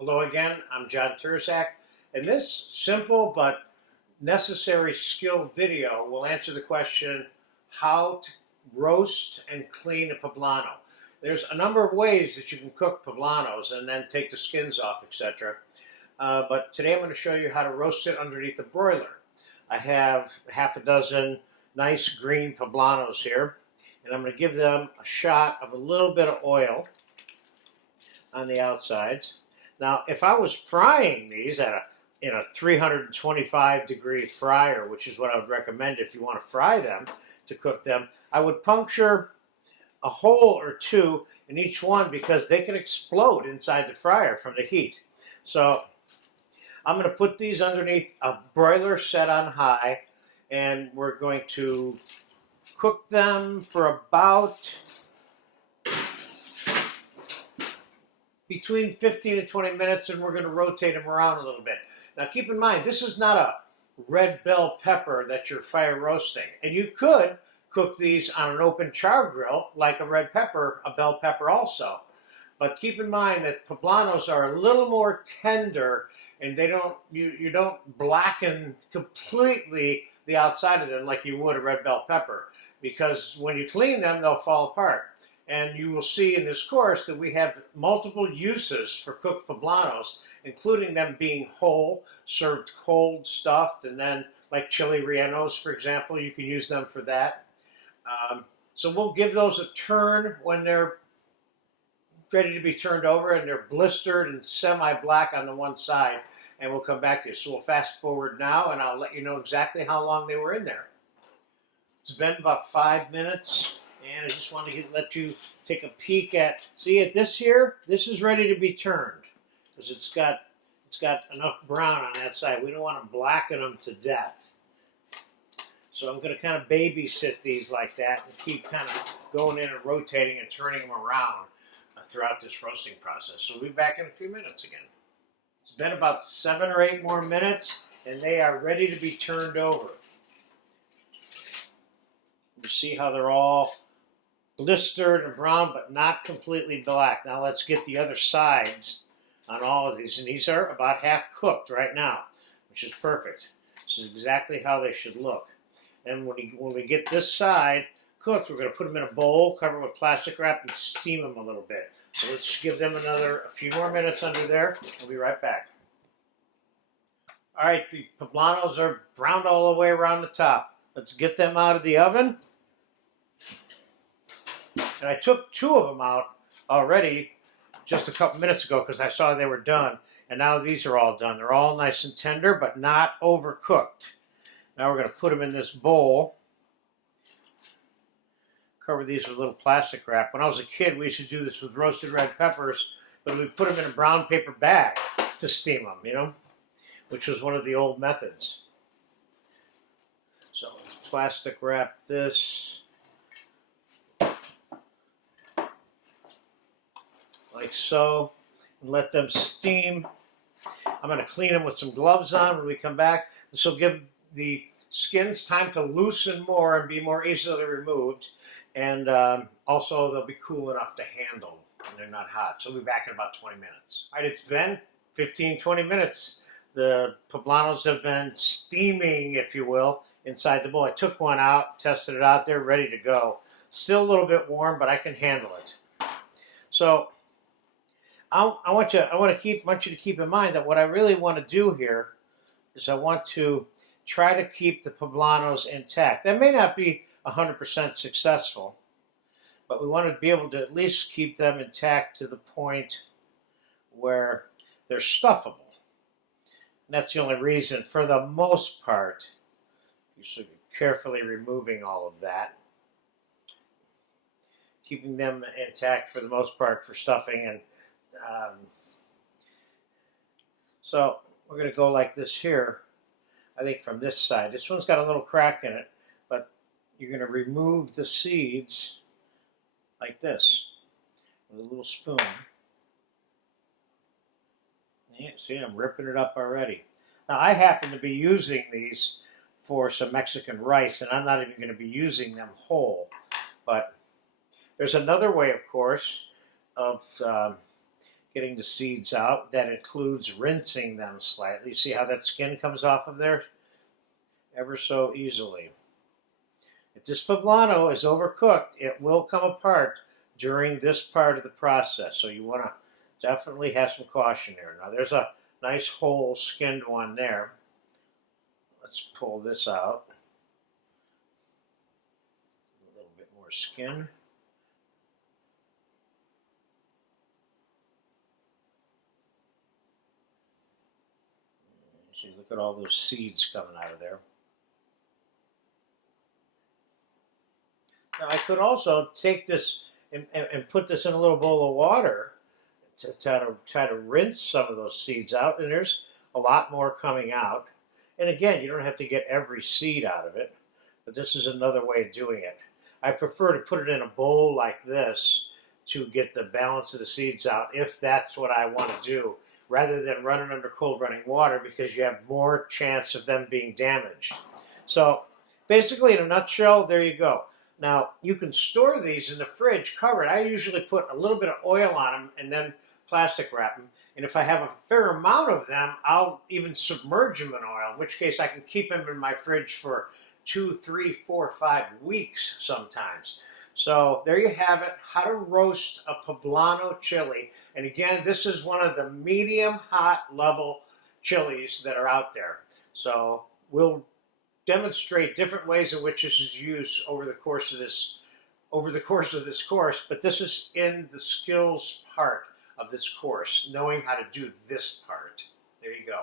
Hello again, I'm John Turzak, and this simple but necessary skill video will answer the question how to roast and clean a poblano. There's a number of ways that you can cook poblanos and then take the skins off, etc. But today I'm going to show you how to roast it underneath a broiler. I have half a dozen nice green poblanos here, and I'm going to give them a shot of a little bit of oil on the outsides. Now, if I was frying these in a 325 degree fryer, which is what I would recommend if you want to fry them to cook them, I would puncture a hole or two in each one because they can explode inside the fryer from the heat. So I'm going to put these underneath a broiler set on high, and we're going to cook them for about between 15 to 20 minutes, and we're going to rotate them around a little bit. Now keep in mind, this is not a red bell pepper that you're fire roasting. And you could cook these on an open char grill like a red pepper, a bell pepper also. But keep in mind that poblanos are a little more tender, and you don't blacken completely the outside of them like you would a red bell pepper, because when you clean them, they'll fall apart. And you will see in this course that we have multiple uses for cooked poblanos, including them being whole, served cold, stuffed, and then like chili rellenos, for example, you can use them for that. So we'll give those a turn when they're ready to be turned over and they're blistered and semi-black on the one side, and we'll come back to you. So we'll fast forward now, and I'll let you know exactly how long they were in there. It's been about 5 minutes. And I just want to let you take a peek at, see at this here, this is ready to be turned because it's got enough brown on that side. We don't want to blacken them to death. So I'm going to kind of babysit these like that and keep kind of going in and rotating and turning them around throughout this roasting process. So we'll be back in a few minutes again. It's been about 7 or 8 more minutes, and they are ready to be turned over. You see how they're all blistered and brown, but not completely black. Now let's get the other sides on all of these. And these are about half cooked right now, which is perfect. This is exactly how they should look. And when we get this side cooked, we're going to put them in a bowl, cover with plastic wrap, and steam them a little bit. So let's give them a few more minutes under there. We'll be right back. All right, the poblanos are browned all the way around the top. Let's get them out of the oven. And I took 2 of them out already just a couple minutes ago because I saw they were done. And now these are all done. They're all nice and tender, but not overcooked. Now we're going to put them in this bowl. Cover these with a little plastic wrap. When I was a kid, we used to do this with roasted red peppers, but we put them in a brown paper bag to steam them, you know, which was one of the old methods. So let's plastic wrap this like so, and let them steam. I'm going to clean them with some gloves on when we come back. This will give the skins time to loosen more and be more easily removed, and also they'll be cool enough to handle when they're not hot. So we'll be back in about 20 minutes. All right, it's been 15-20 minutes. The poblanos have been steaming, if you will, inside the bowl. I took one out, tested it out there, ready to go. Still a little bit warm, but I can handle it. So I want you to keep in mind that what I really want to do here is I want to try to keep the poblanos intact. That may not be 100% successful, but we want to be able to at least keep them intact to the point where they're stuffable. And that's the only reason, for the most part, you should be carefully removing all of that, keeping them intact for the most part for stuffing. And so we're going to go like this here, I think from this side. This one's got a little crack in it, but you're going to remove the seeds like this with a little spoon. Yeah, see, I'm ripping it up already. Now, I happen to be using these for some Mexican rice, and I'm not even going to be using them whole. But there's another way, of course, of getting the seeds out. That includes rinsing them slightly. See how that skin comes off of there? Ever so easily. If this poblano is overcooked, it will come apart during this part of the process. So you want to definitely have some caution there. Now there's a nice whole skinned one there. Let's pull this out. A little bit more skin. See, look at all those seeds coming out of there. Now I could also take this and put this in a little bowl of water to try to rinse some of those seeds out, and there's a lot more coming out. And again, you don't have to get every seed out of it, but this is another way of doing it. I prefer to put it in a bowl like this to get the balance of the seeds out if that's what I want to do, rather than running under cold running water, because you have more chance of them being damaged. So basically, in a nutshell, there you go. Now, you can store these in the fridge covered. I usually put a little bit of oil on them and then plastic wrap them. And if I have a fair amount of them, I'll even submerge them in oil, in which case I can keep them in my fridge for 2, 3, 4, 5 weeks sometimes. So there you have it, how to roast a poblano chili. And again, this is one of the medium hot level chilies that are out there. So we'll demonstrate different ways in which this is used over the course of this course, but this is in the skills part of this course, knowing how to do this part. There you go.